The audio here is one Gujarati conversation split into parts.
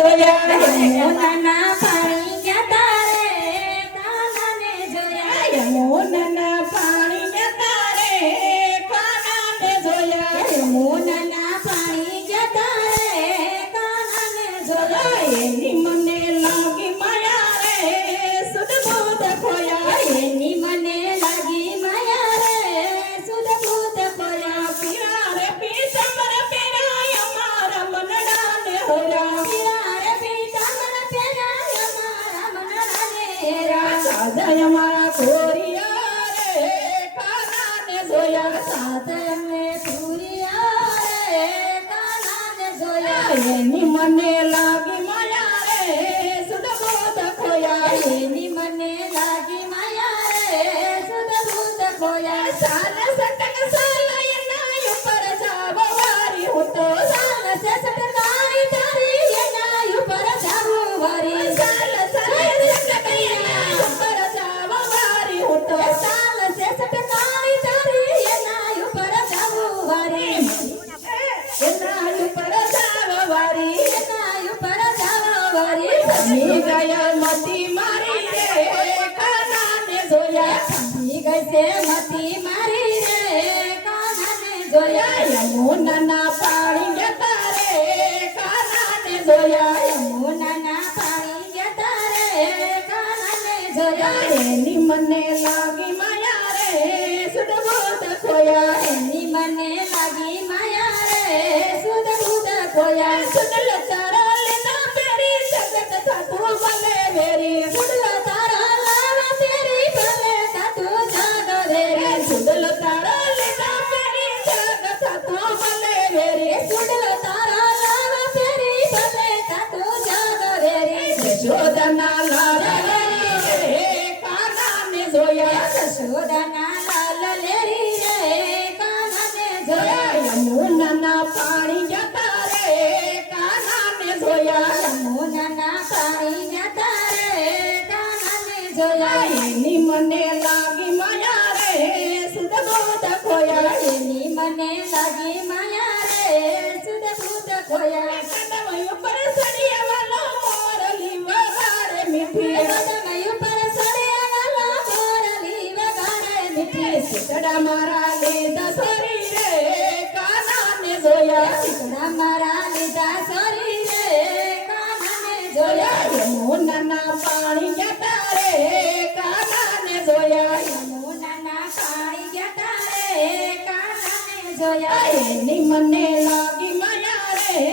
જોયા યમુનાના પાણી જતા રે કાનાને જોયા યમુનાના પાણી જતા રે કાનાને જોયા યમુનાના પાણી જતા રે કાનાને જોયા એની મને લાગી માયા રે સુધ બુધ ખોયા એની મને લાગી માયા રે સુધ બુધ ખોયા પીરા રે પીતમર પેરાય અમારા મનડાને હોરા પીરા રે પીતમર પેરાય અમારા મનડાને હેરા સાજય મારા કોરિયા રે કાનાને જોયા સાજય મે કોરિયા રે કાનાને જોયા એની મને લાગી માયા રે સુધ બુધ ખોયા એની મને લાગી માયા રે સુધ બુધ ખોયા સાલ સટક સાલ એના ઉપર જાવા વારી હું તો સાલ સે સટકાઈ તારી એના ઉપર જાવા વારી સાલ સટક એના ઉપર જાવા વારી હું તો સાલ સે સટકાઈ તારી એના ઉપર જાવા વારી એના ઉપર જાવા વારી એના ઉપર જાવા વારી સમી ગયા મતી મારી રે કાનાને જોયા સમી ગઈ છે મતી મારી રે કાનાને જોયા યમુનાના પાણી જતા રે કાનાને જોયા યમુનાના પાણી જતા રે કાનાને જોયા એની મને લાગી માયા રે સુધ બુધ ખોયા એની મને લાગી માયા રે સુધ બુધ ખોયા સુધલ તારા લેના પેરી જગત થાતું ભલે વેરી સુધલ તારા લાવા પેરી ભલે થાતું જગ વેરી સુધલ તારા લેના પેરી જગત થાતું ભલે વેરી સુધલ તારા લાવા પેરી ભલે થાતું જગ વેરી યશોદના લાલ લેરી રે કાનાને જોયા યશોદના લાલ લેરી રે કાનાને જોયા યમુનાના પાણી જતા રે કાનાને જોયા યમુનાના પાણી જતા રે કાનાને જોયા એની મને લાગી માયા રે સુધ બુધ ખોયા એની મને લાગી માયા રે સુધ બુધ ખોયા કદમય ઉપર સડિયા વાલો મોરલી વગાડે મીઠી કદમય ઉપર સડિયા વાલો મોરલી વગાડે મીઠી સિતડા મારા લેદા સોરી રે કાનાને જોયા સિતડા મારા લેદા સોરી રે કાનાને જોયા યમુનાના પાણી જતા રે કાનાને જોયા યમુનાના પાણી જતા રે કાનાને જોયા એની મને લાગી માયા રે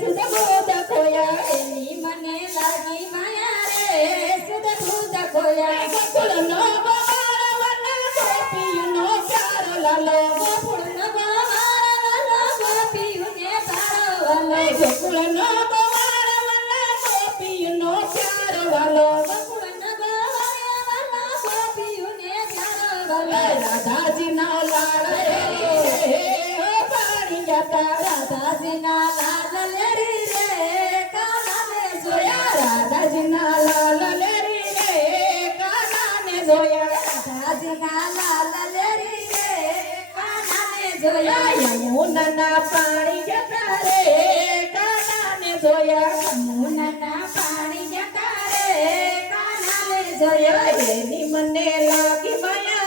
સુધ બુધ ખોયા એની મને લાગી માયા રે સુધ બુધ ખોયા ગોકુળનો ગોવાળ વાલા ગોપીનો પ્યારો લાલો ગોકુળનો ગોવાળ વાલા ગોપીને પ્યારો વાલો ગોકુળનો ગોવાળ વાલા ગોપીનો પ્યારો વાલો ગોકુળનો ગોવાળ વાલા ગોપીને પ્યારો વાલો રાધાજીના લાલ રે પાણી જતા રાધાજીના લાલ લેરી રે કાનાને જોયા રાધાજીના લાલ લેરી રે કાનાને જોયા રાધાજીના લાલ લેરી રે કાનાને જોયા યમુનાના પાણી જતા રે કાનાને જોયા યમુનાના પાણી જતા રે કાનાને જોયા એની મને લાગી માયા